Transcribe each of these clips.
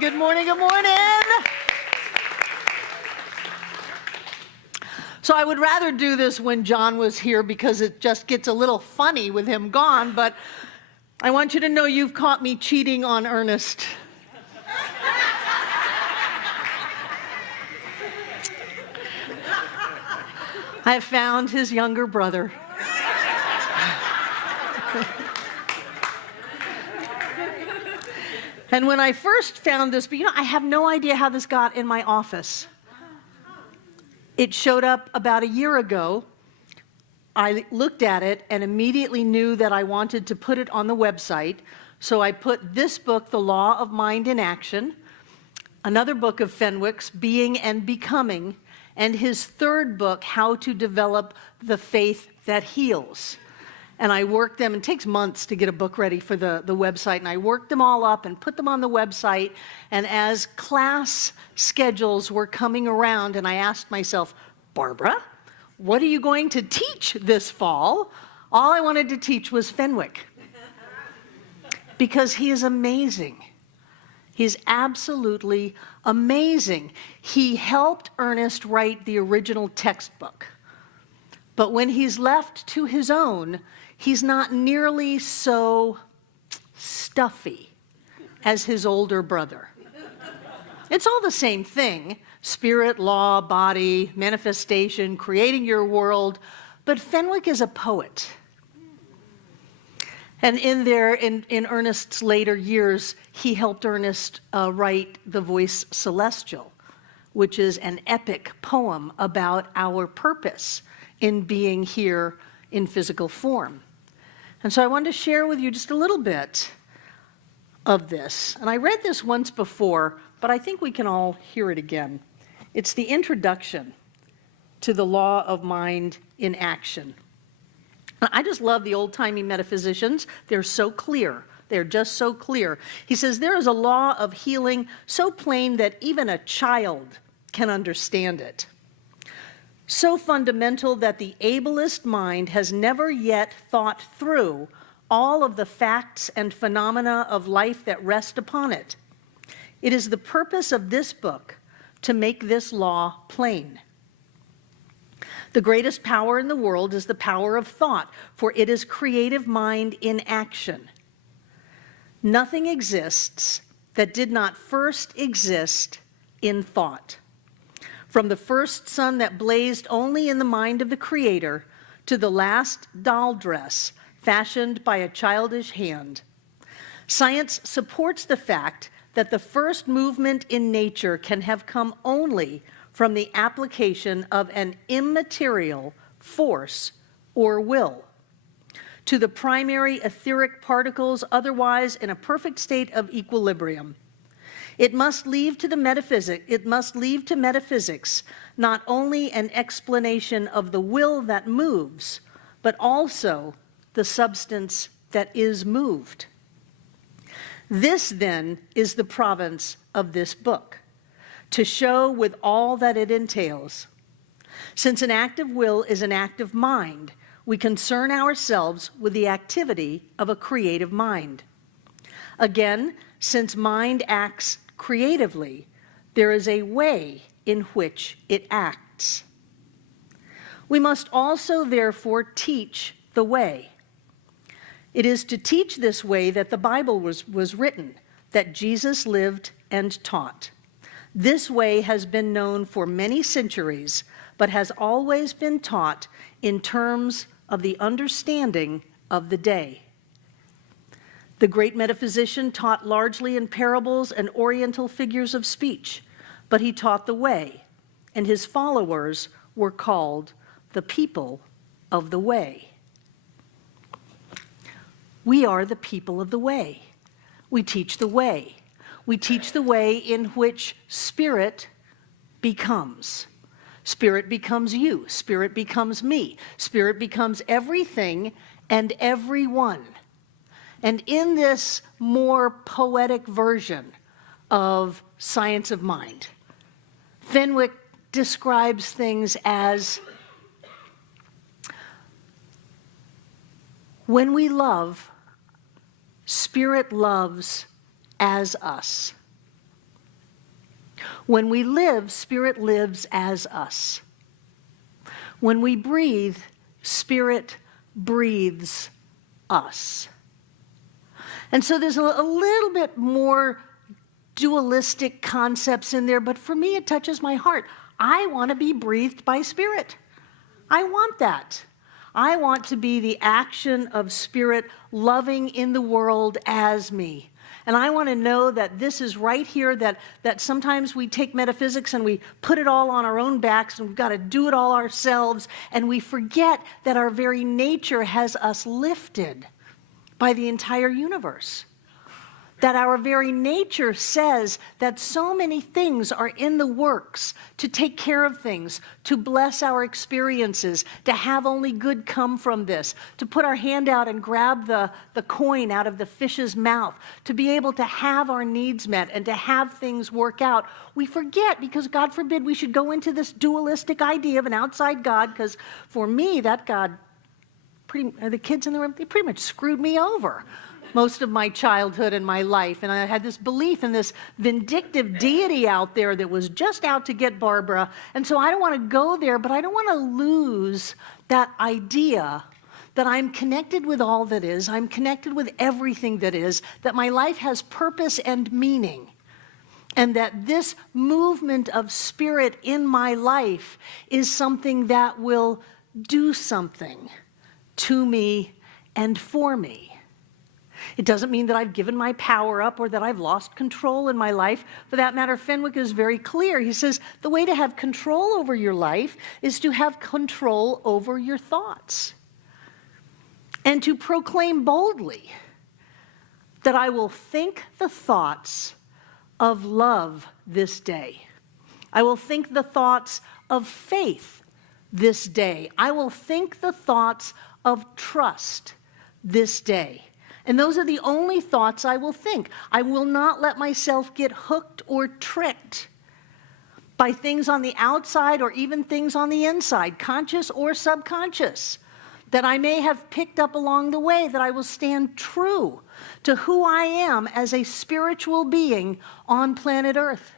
Good morning, good morning. So I would rather do this when John was here because it just gets a little funny with him gone, but I want you to know you've caught me cheating on Ernest. I have found his younger brother. And when I first found this, but I have no idea how this got in my office. It showed up about a year ago. I looked at it and immediately knew that I wanted to put it on the website. So I put this book, The Law of Mind in Action, another book of Fenwicke's, Being and Becoming, and his third book, How to Develop the Faith That Heals. And I worked them, it takes months to get a book ready for the website, and I worked them all up and put them on the website, and as class schedules were coming around, and I asked myself, Barbara, what are you going to teach this fall? All I wanted to teach was Fenwicke, because he is amazing. He's absolutely amazing. He helped Ernest write the original textbook, but when he's left to his own, he's not nearly so stuffy as his older brother. It's all the same thing: spirit, law, body, manifestation, creating your world, but Fenwicke is a poet. And in Ernest's later years, he helped Ernest write The Voice Celestial, which is an epic poem about our purpose in being here in physical form. And so I wanted to share with you just a little bit of this. And I read this once before, but I think we can all hear it again. It's the introduction to The Law of Mind in Action. I just love the old-timey metaphysicians. They're so clear. They're just so clear. He says, there is a law of healing so plain that even a child can understand it. So fundamental that the ablest mind has never yet thought through all of the facts and phenomena of life that rest upon it. It is the purpose of this book to make this law plain. The greatest power in the world is the power of thought, for it is creative mind in action. Nothing exists that did not first exist in thought. From the first sun that blazed only in the mind of the Creator to the last doll dress fashioned by a childish hand. Science supports the fact that the first movement in nature can have come only from the application of an immaterial force or will to the primary etheric particles, otherwise in a perfect state of equilibrium. It must leave to metaphysics not only an explanation of the will that moves, but also the substance that is moved. This, then, is the province of this book, to show with all that it entails. Since an active will is an active mind, we concern ourselves with the activity of a creative mind. Again, since mind acts creatively, there is a way in which it acts. We must also, therefore, teach the way. It is to teach this way that the Bible was written, that Jesus lived and taught. This way has been known for many centuries, but has always been taught in terms of the understanding of the day. The great metaphysician taught largely in parables and oriental figures of speech, but he taught the way, and his followers were called the people of the way. We are the people of the way. We teach the way. We teach the way in which spirit becomes. Spirit becomes you. Spirit becomes me. Spirit becomes everything and everyone. And in this more poetic version of Science of Mind, Fenwicke describes things as, when we love, spirit loves as us. When we live, Spirit lives as us. When we breathe, Spirit breathes us. And so there's a little bit more dualistic concepts in there, but for me it touches my heart. I want to be breathed by Spirit. I want that. I want to be the action of Spirit loving in the world as me. And I want to know that this is right here, that sometimes we take metaphysics and we put it all on our own backs and we've got to do it all ourselves, and we forget that our very nature has us lifted by the entire universe. That our very nature says that so many things are in the works to take care of things, to bless our experiences, to have only good come from this, to put our hand out and grab the coin out of the fish's mouth, to be able to have our needs met and to have things work out. We forget, because God forbid we should go into this dualistic idea of an outside God, because for me, that God, the kids in the room, they pretty much screwed me over most of my childhood and my life. And I had this belief in this vindictive deity out there that was just out to get Barbara. And so I don't want to go there, but I don't want to lose that idea that I'm connected with all that is, I'm connected with everything that is, that my life has purpose and meaning. And that this movement of Spirit in my life is something that will do something to me and for me. It doesn't mean that I've given my power up or that I've lost control in my life. For that matter, Fenwicke is very clear. He says the way to have control over your life is to have control over your thoughts and to proclaim boldly that I will think the thoughts of love this day. I will think the thoughts of faith this day. I will think the thoughts of trust this day. And those are the only thoughts I will think. I will not let myself get hooked or tricked by things on the outside or even things on the inside, conscious or subconscious, that I may have picked up along the way, that I will stand true to who I am as a spiritual being on planet Earth.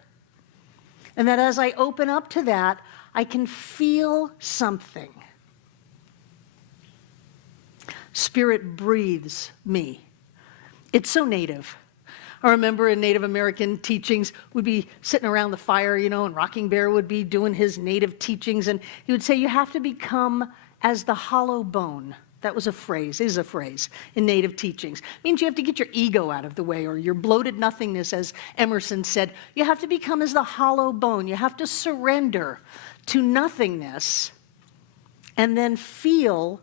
And that as I open up to that, I can feel something. Spirit breathes me. It's so native. I remember in Native American teachings, we'd be sitting around the fire, and Rocking Bear would be doing his native teachings, and he would say, you have to become as the hollow bone. That was a phrase, is a phrase in native teachings. It means you have to get your ego out of the way, or your bloated nothingness, as Emerson said. You have to become as the hollow bone. You have to surrender to nothingness and then feel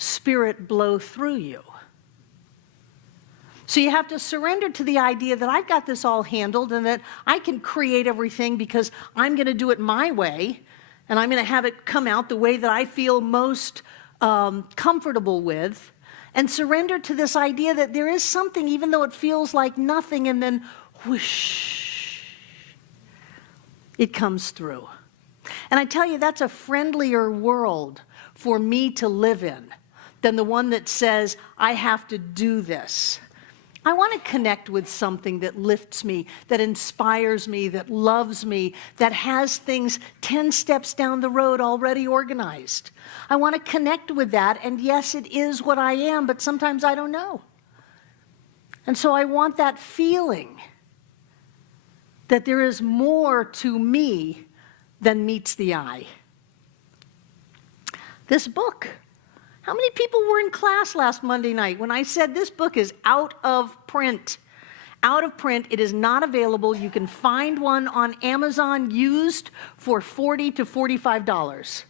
Spirit blow through you. So you have to surrender to the idea that I've got this all handled and that I can create everything because I'm going to do it my way, and I'm going to have it come out the way that I feel most comfortable with, and surrender to this idea that there is something, even though it feels like nothing, and then whoosh, it comes through. And I tell you, that's a friendlier world for me to live in than the one that says, I have to do this. I want to connect with something that lifts me, that inspires me, that loves me, that has things 10 steps down the road already organized. I want to connect with that, and yes, it is what I am, but sometimes I don't know. And so I want that feeling that there is more to me than meets the eye. This book. How many people were in class last Monday night when I said this book is out of print? Out of print. It is not available. You can find one on Amazon used for $40 to $45.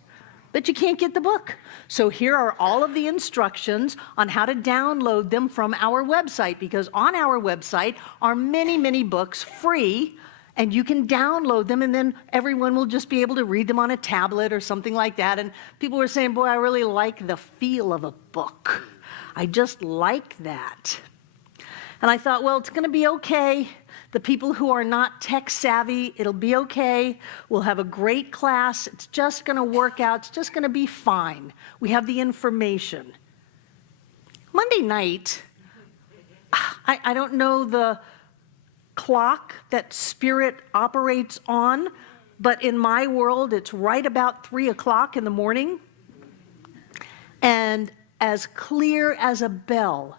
But you can't get the book. So here are all of the instructions on how to download them from our website, because on our website are many, many books free, and you can download them, and then everyone will just be able to read them on a tablet or something like that. And people were saying, boy, I really like the feel of a book. I just like that. And I thought, well, it's going to be okay. The people who are not tech savvy, it'll be okay. We'll have a great class. It's just going to work out. It's just going to be fine. We have the information. Monday night, I don't know the clock that spirit operates on, but in my world, it's right about 3 o'clock in the morning. And as clear as a bell,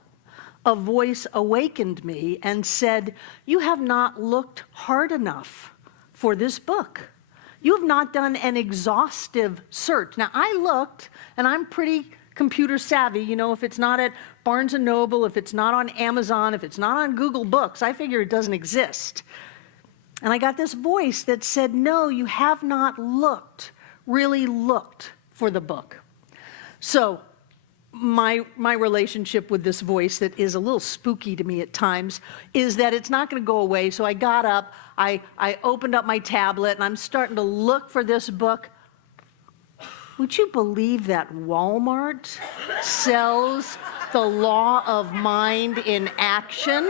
a voice awakened me and said, "You have not looked hard enough for this book. You have not done an exhaustive search." Now, I looked, and I'm pretty computer savvy. You know, if it's not at Barnes & Noble, if it's not on Amazon, if it's not on Google Books, I figure it doesn't exist. And I got this voice that said, "No, you have not really looked for the book." So my relationship with this voice that is a little spooky to me at times is that it's not going to go away. So I got up, I opened up my tablet, and I'm starting to look for this book. Would you believe that Walmart sells The Law of Mind in Action?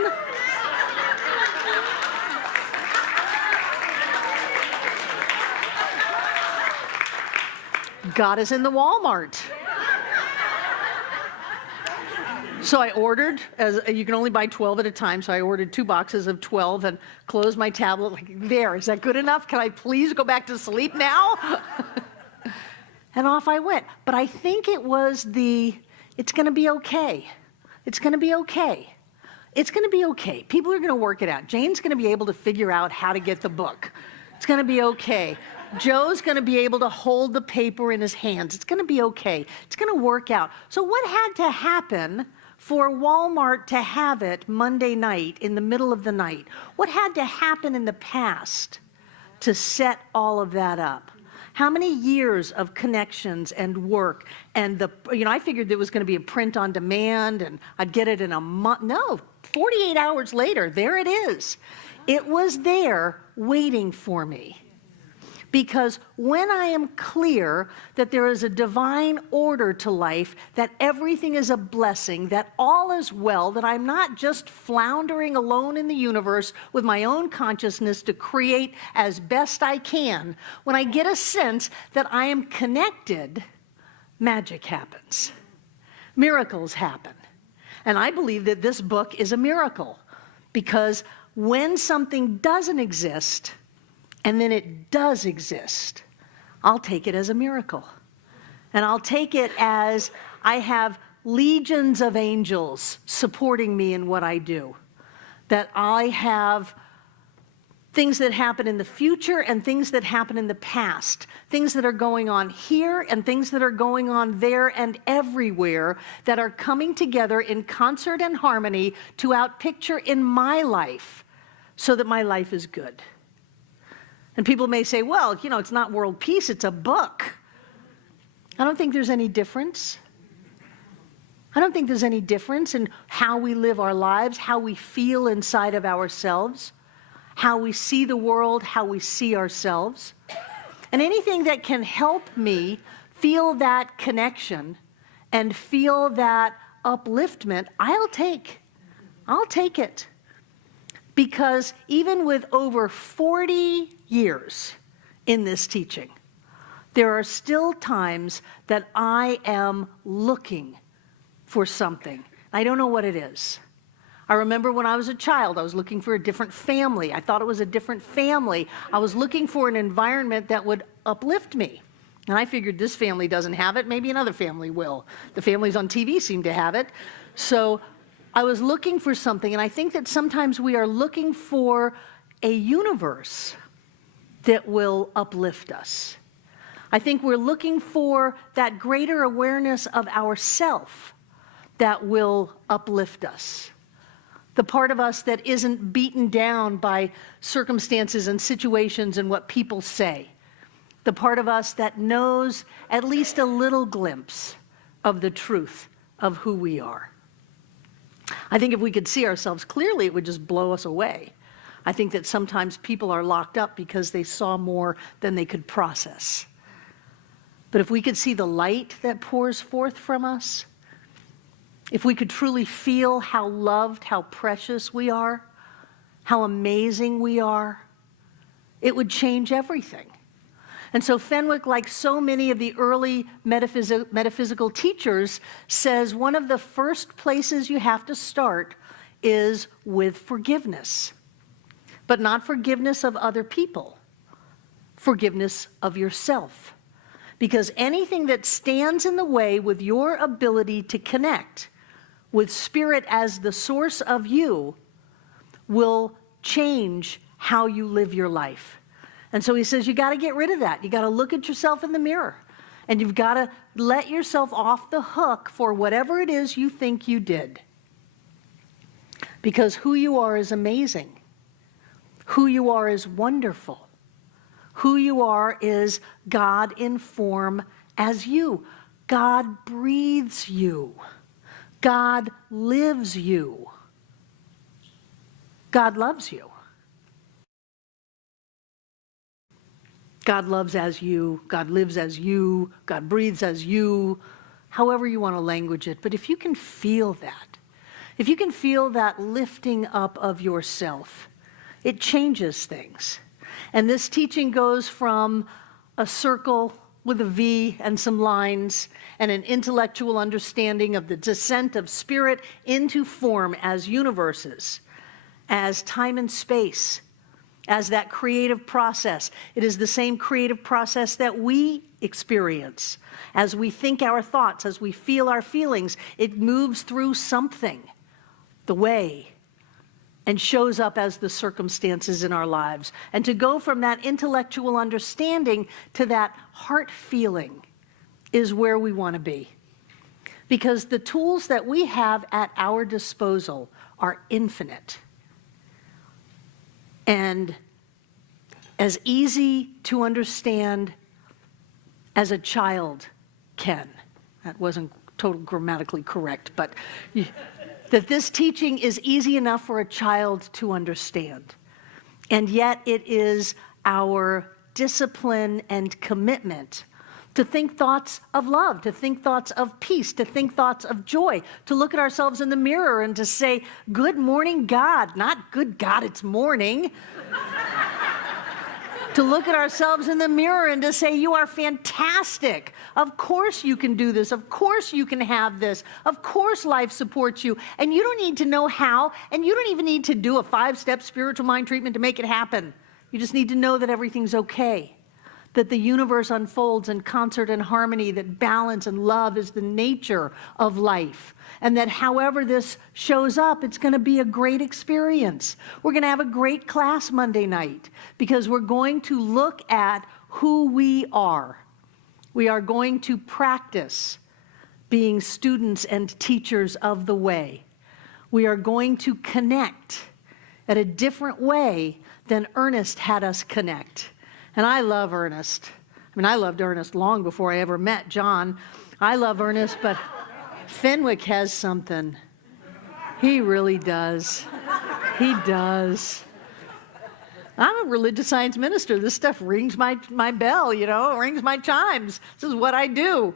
God is in the Walmart. So I ordered, as you can only buy 12 at a time, so I ordered 2 boxes of 12 and closed my tablet. Like, there, is that good enough? Can I please go back to sleep now? And off I went. But I think it was it's going to be okay. It's going to be okay. It's going to be okay. People are going to work it out. Jane's going to be able to figure out how to get the book. It's going to be okay. Joe's going to be able to hold the paper in his hands. It's going to be okay. It's going to work out. So what had to happen for Walmart to have it Monday night in the middle of the night? What had to happen in the past to set all of that up? How many years of connections and work and I figured there was going to be a print on demand and I'd get it in a month. No, 48 hours later, there it is. It was there waiting for me. Because when I am clear that there is a divine order to life, that everything is a blessing, that all is well, that I'm not just floundering alone in the universe with my own consciousness to create as best I can, when I get a sense that I am connected, magic happens. Miracles happen. And I believe that this book is a miracle, because when something doesn't exist, and then it does exist, I'll take it as a miracle. And I'll take it as I have legions of angels supporting me in what I do. That I have things that happen in the future and things that happen in the past. Things that are going on here and things that are going on there and everywhere that are coming together in concert and harmony to outpicture in my life so that my life is good. And people may say, well, it's not world peace, it's a book. I don't think there's any difference. I don't think there's any difference in how we live our lives, how we feel inside of ourselves, how we see the world, how we see ourselves. And anything that can help me feel that connection and feel that upliftment, I'll take. I'll take it. Because even with over 40 years in this teaching, there are still times that I am looking for something. I don't know what it is. I remember when I was a child, I was looking for a different family. I thought it was a different family. I was looking for an environment that would uplift me. And I figured this family doesn't have it, maybe another family will. The families on TV seem to have it. So I was looking for something, and I think that sometimes we are looking for a universe that will uplift us. I think we're looking for that greater awareness of ourself that will uplift us. The part of us that isn't beaten down by circumstances and situations and what people say. The part of us that knows at least a little glimpse of the truth of who we are. I think if we could see ourselves clearly, it would just blow us away. I think that sometimes people are locked up because they saw more than they could process. But if we could see the light that pours forth from us, if we could truly feel how loved, how precious we are, how amazing we are, it would change everything. And so Fenwicke, like so many of the early metaphysical teachers, says one of the first places you have to start is with forgiveness. but not forgiveness of other people, forgiveness of yourself. Because anything that stands in the way with your ability to connect with Spirit as the source of you will change how you live your life. And so he says, you got to get rid of that. You got to look at yourself in the mirror, and you've got to let yourself off the hook for whatever it is you think you did. Because who you are is amazing. Who you are is wonderful. Who you are is God in form as you. God breathes you. God lives you. God loves you. God loves as you. God lives as you. God breathes as you. However you want to language it. But if you can feel that, if you can feel that lifting up of yourself, it changes things. And this teaching goes from a circle with a V and some lines and an intellectual understanding of the descent of spirit into form as universes, as time and space, as that creative process. It is the same creative process that we experience. As we think our thoughts, as we feel our feelings, it moves through something, the way, and shows up as the circumstances in our lives. And to go from that intellectual understanding to that heart feeling is where we want to be. Because the tools that we have at our disposal are infinite. And as easy to understand as a child can. That wasn't totally grammatically correct, but that this teaching is easy enough for a child to understand. And yet it is our discipline and commitment to think thoughts of love, to think thoughts of peace, to think thoughts of joy, to look at ourselves in the mirror and to say, good morning, God, not good God, it's morning. To look at ourselves in the mirror and to say, you are fantastic. Of course you can do this. Of course you can have this. Of course life supports you. And you don't need to know how, and you don't even need to do a 5-step spiritual mind treatment to make it happen. You just need to know that everything's okay, that the universe unfolds in concert and harmony, that balance and love is the nature of life, and that however this shows up, it's going to be a great experience. We're going to have a great class Monday night because we're going to look at who we are. We are going to practice being students and teachers of the way. We are going to connect at a different way than Ernest had us connect. And I love Ernest. I mean, I loved Ernest long before I ever met John. I love Ernest, but Fenwicke has something. He really does. He does. I'm a religious science minister. This stuff rings my bell, you know, rings my chimes. This is what I do.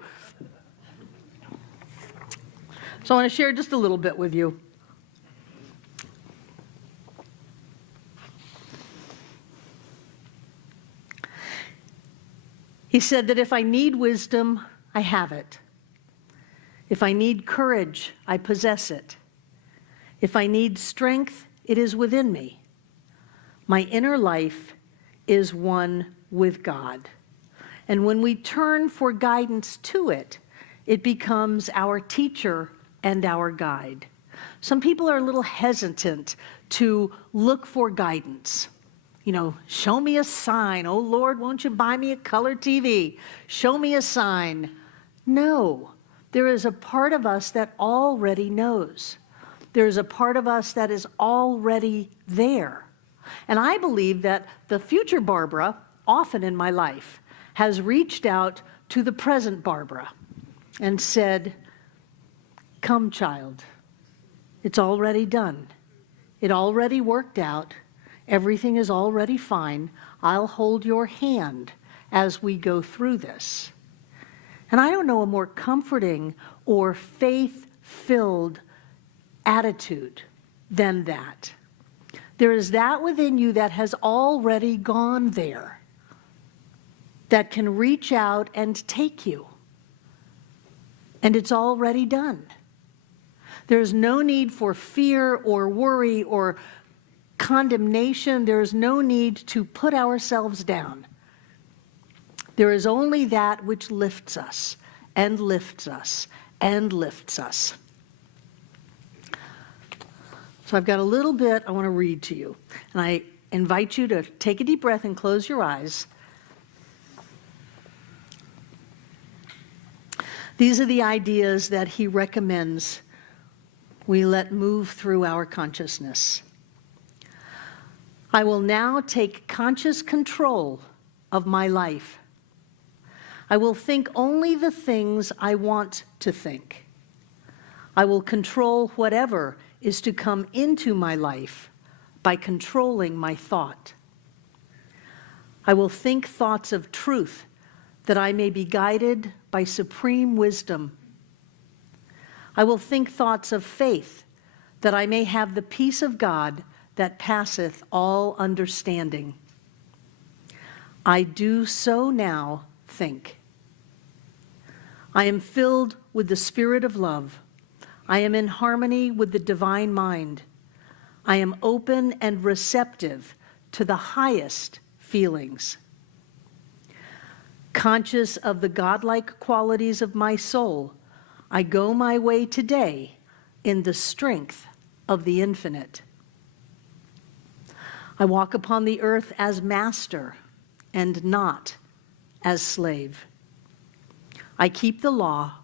So I want to share just a little bit with you. He said that if I need wisdom, I have it. If I need courage, I possess it. If I need strength, it is within me. My inner life is one with God. And when we turn for guidance to it, it becomes our teacher and our guide. Some people are a little hesitant to look for guidance. You know, show me a sign. Oh, Lord, won't you buy me a color TV? Show me a sign. No, there is a part of us that already knows. There is a part of us that is already there. And I believe that the future Barbara, often in my life, has reached out to the present Barbara and said, come, child. It's already done. It already worked out. Everything is already fine. I'll hold your hand as we go through this. And I don't know a more comforting or faith-filled attitude than that. There is that within you that has already gone there, that can reach out and take you. And it's already done. There's no need for fear or worry or condemnation. There is no need to put ourselves down. There is only that which lifts us and lifts us and lifts us. So I've got a little bit I want to read to you. And I invite you to take a deep breath and close your eyes. These are the ideas that he recommends we let move through our consciousness. I will now take conscious control of my life. I will think only the things I want to think. I will control whatever is to come into my life by controlling my thought. I will think thoughts of truth that I may be guided by supreme wisdom. I will think thoughts of faith that I may have the peace of God that passeth all understanding. I do so now think. I am filled with the spirit of love. I am in harmony with the divine mind. I am open and receptive to the highest feelings. Conscious of the godlike qualities of my soul, I go my way today in the strength of the infinite. I walk upon the earth as master and not as slave. I keep the law,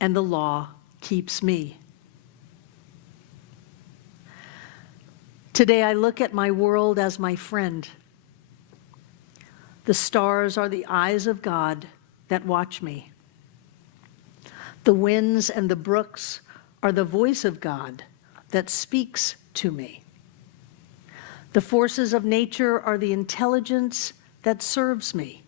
and the law keeps me. Today I look at my world as my friend. The stars are the eyes of God that watch me. The winds and the brooks are the voice of God that speaks to me. The forces of nature are the intelligence that serves me.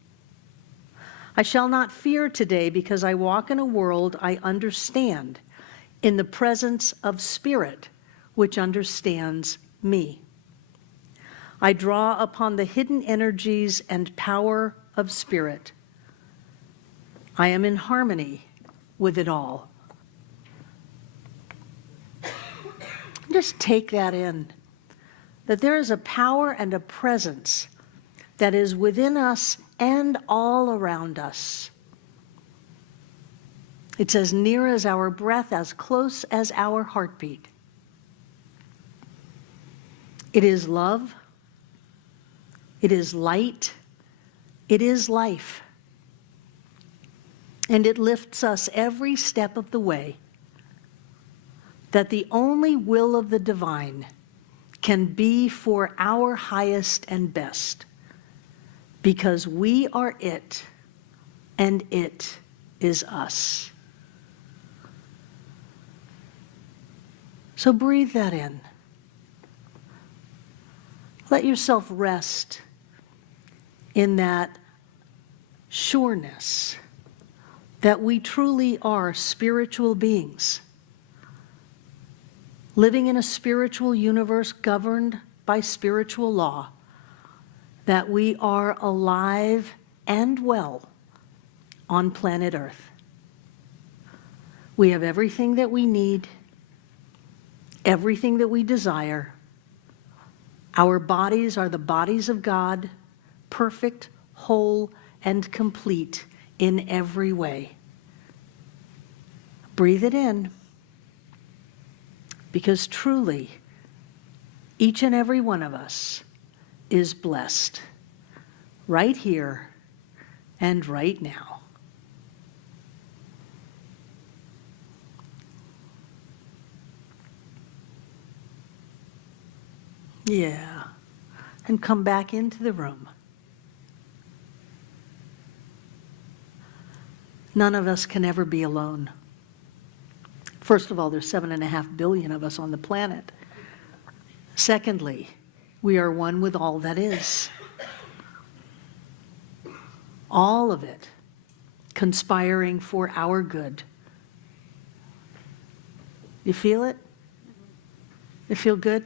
I shall not fear today because I walk in a world I understand, in the presence of spirit which understands me. I draw upon the hidden energies and power of spirit. I am in harmony with it all. Just take that in, that there is a power and a presence that is within us and all around us. It's as near as our breath, as close as our heartbeat. It is love. It is light. It is life. And it lifts us every step of the way, that the only will of the divine can be for our highest and best, because we are it, and it is us. So breathe that in. Let yourself rest in that sureness that we truly are spiritual beings, living in a spiritual universe governed by spiritual law, that we are alive and well on planet Earth. We have everything that we need, everything that we desire. Our bodies are the bodies of God, perfect, whole, and complete in every way. Breathe it in, because truly, each and every one of us is blessed right here and right now. Yeah, and come back into the room. None of us can ever be alone. First of all, there's 7.5 billion of us on the planet. Secondly, we are one with all that is. All of it conspiring for our good. You feel it? You feel good?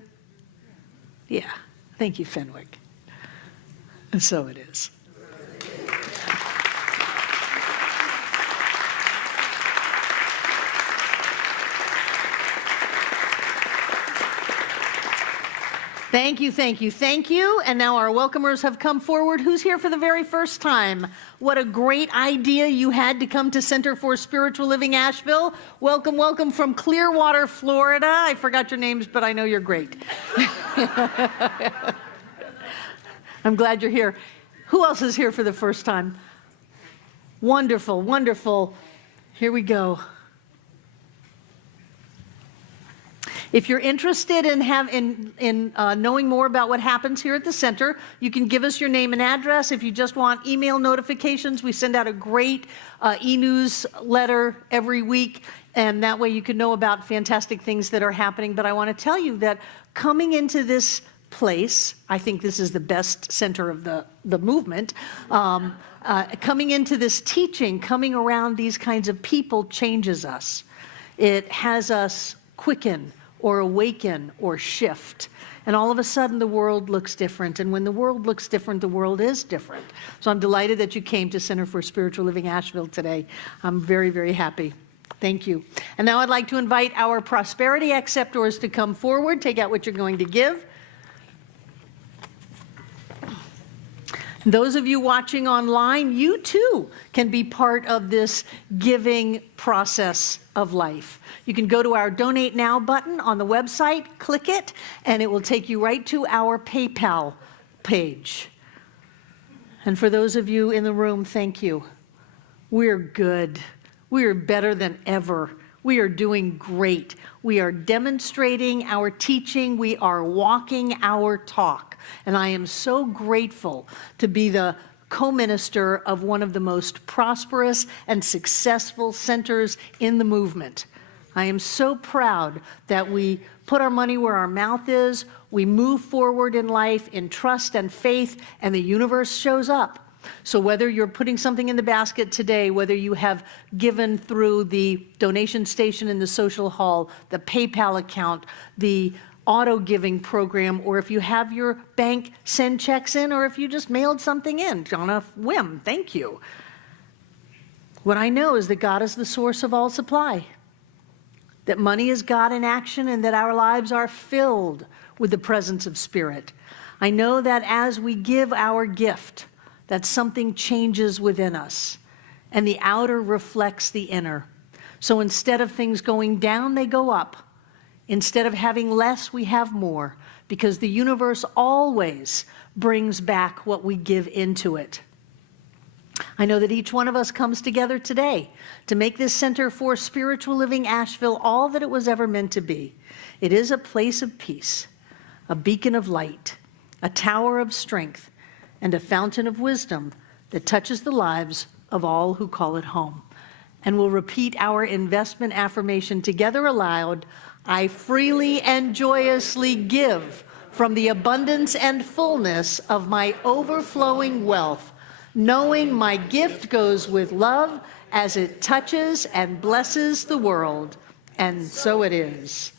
Yeah. Thank you, Fenwicke. And so it is. Thank you, thank you, thank you. And now our welcomers have come forward. Who's here for the very first time? What a great idea you had to come to Center for Spiritual Living Asheville. Welcome, welcome from Clearwater, Florida. I forgot your names, but I know you're great. I'm glad you're here. Who else is here for the first time? Wonderful, wonderful. Here we go. If you're interested in knowing more about what happens here at the center, you can give us your name and address. If you just want email notifications, we send out a great e-newsletter every week, and that way you can know about fantastic things that are happening. But I want to tell you that coming into this place, I think this is the best center of the movement, coming into this teaching, coming around these kinds of people changes us. It has us quicken, or awaken, or shift. And all of a sudden, the world looks different. And when the world looks different, the world is different. So I'm delighted that you came to Center for Spiritual Living Asheville today. I'm very, very happy. Thank you. And now I'd like to invite our prosperity acceptors to come forward, take out what you're going to give. Those of you watching online, you too can be part of this giving process of life. You can go to our Donate Now button on the website, click it, and it will take you right to our PayPal page. And for those of you in the room, thank you. We're good. We are better than ever. We are doing great. We are demonstrating our teaching. We are walking our talk. And I am so grateful to be the co-minister of one of the most prosperous and successful centers in the movement. I am so proud that we put our money where our mouth is, we move forward in life in trust and faith, and the universe shows up. So whether you're putting something in the basket today, whether you have given through the donation station in the social hall, the PayPal account, the auto giving program, or if you have your bank send checks in, or if you just mailed something in on a whim, thank you. What I know is that God is the source of all supply, that money is God in action, and that our lives are filled with the presence of Spirit. I know that as we give our gift, that something changes within us, and the outer reflects the inner. So instead of things going down, they go up. Instead of having less, we have more, because the universe always brings back what we give into it. I know that each one of us comes together today to make this Center for Spiritual Living Asheville all that it was ever meant to be. It is a place of peace, a beacon of light, a tower of strength, and a fountain of wisdom that touches the lives of all who call it home. And we'll repeat our investment affirmation together aloud. I freely and joyously give from the abundance and fullness of my overflowing wealth, knowing my gift goes with love as it touches and blesses the world. And so it is.